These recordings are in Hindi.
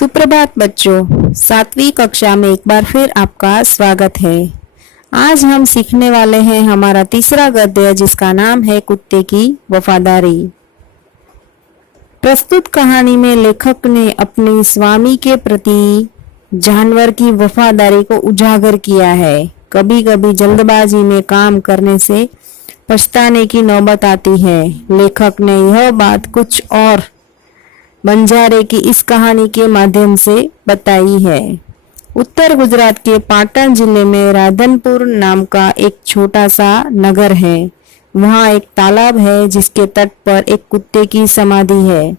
सुप्रभात बच्चों, 7वीं कक्षा में एक बार फिर आपका स्वागत है। आज हम सीखने वाले हैं हमारा तीसरा गद्य जिसका नाम है कुत्ते की वफादारी। प्रस्तुत कहानी में लेखक ने अपने स्वामी के प्रति जानवर की वफादारी को उजागर किया है। कभी कभी जल्दबाजी में काम करने से पछताने की नौबत आती है। लेखक ने यह बात कुछ और बंजारे की इस कहानी के माध्यम से बताई है। उत्तर गुजरात के पाटन जिले में राधनपुर नाम का एक छोटा सा नगर है। वहाँ एक तालाब है जिसके तट पर एक कुत्ते की समाधि है।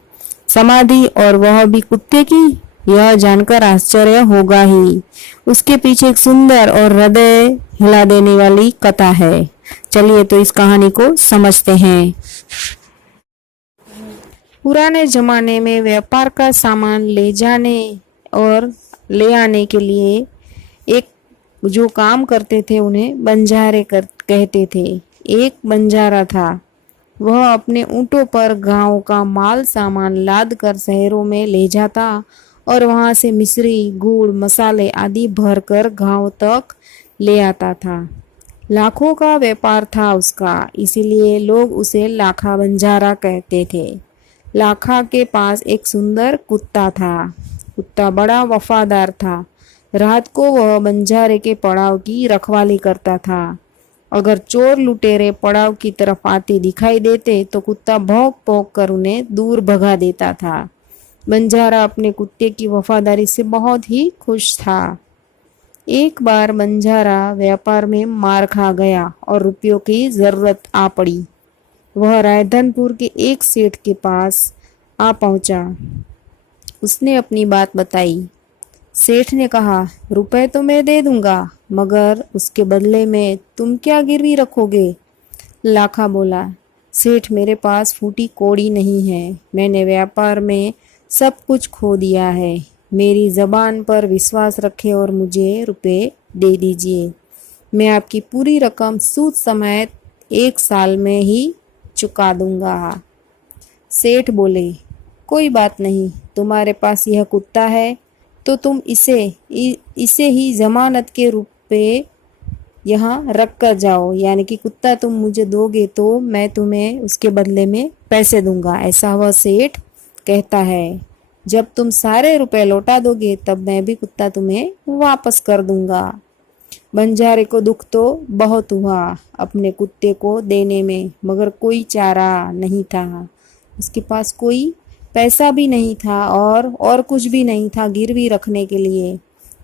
समाधि और वह भी कुत्ते की, यह जानकर आश्चर्य होगा ही। उसके पीछे एक सुंदर और हृदय हिला देने वाली कथा है। चलिए तो इस कहानी को समझते हैं। पुराने जमाने में व्यापार का सामान ले जाने और ले आने के लिए एक जो काम करते थे उन्हें बंजारे कहते थे। एक बंजारा था। वह अपने ऊँटों पर गांव का माल सामान लाद कर शहरों में ले जाता और वहां से मिश्री, गुड़, मसाले आदि भरकर गांव तक ले आता था। लाखों का व्यापार था उसका, इसीलिए लोग उसे लाखा बंजारा कहते थे। लाखा के पास एक सुंदर कुत्ता था। कुत्ता बड़ा वफादार था। रात को वह बंजारे के पड़ाव की रखवाली करता था। अगर चोर लुटेरे पड़ाव की तरफ आते दिखाई देते तो कुत्ता भौंक भौंक कर उन्हें दूर भगा देता था। बंजारा अपने कुत्ते की वफादारी से बहुत ही खुश था। एक बार बंजारा व्यापार में मार खा गया और रुपयों की जरूरत आ पड़ी। वह रायधनपुर के एक सेठ के पास आ पहुंचा। उसने अपनी बात बताई। सेठ ने कहा, रुपए तो मैं दे दूंगा, मगर उसके बदले में तुम क्या गिरवी रखोगे? लाखा बोला, सेठ मेरे पास फूटी कौड़ी नहीं है। मैंने व्यापार में सब कुछ खो दिया है। मेरी जबान पर विश्वास रखें और मुझे रुपए दे दीजिए। मैं आपकी पूरी रकम सूद समेत 1 साल में ही चुका दूंगा। सेठ बोले, कोई बात नहीं, तुम्हारे पास यह कुत्ता है तो तुम इसे ही जमानत के रूप में यहाँ रख कर जाओ। यानी कि कुत्ता तुम मुझे दोगे तो मैं तुम्हें उसके बदले में पैसे दूंगा, ऐसा वह सेठ कहता है। जब तुम सारे रुपए लौटा दोगे तब मैं भी कुत्ता तुम्हें वापस कर दूंगा। बंजारे को दुख तो बहुत हुआ अपने कुत्ते को देने में, मगर कोई चारा नहीं था। उसके पास कोई पैसा भी नहीं था और कुछ भी नहीं था गिरवी रखने के लिए।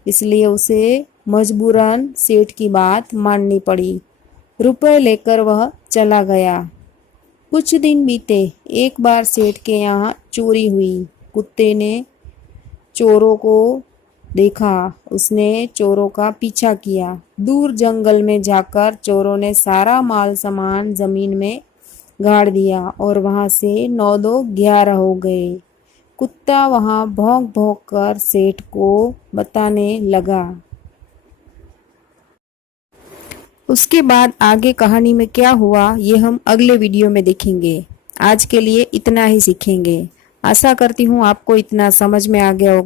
इसलिए उसे मजबूरन सेठ की बात माननी पड़ी। रुपए लेकर वह चला गया। कुछ दिन बीते। एक बार सेठ के यहाँ चोरी हुई। कुत्ते ने चोरों को देखा। उसने चोरों का पीछा किया। दूर जंगल में जाकर चोरों ने सारा माल सामान जमीन में गाड़ दिया और वहां से 9-2-11 हो गए। कुत्ता वहां भौंक भौंक कर सेठ को बताने लगा। उसके बाद आगे कहानी में क्या हुआ ये हम अगले वीडियो में देखेंगे। आज के लिए इतना ही सीखेंगे। आशा करती हूँ आपको इतना समझ में आ गया होगा।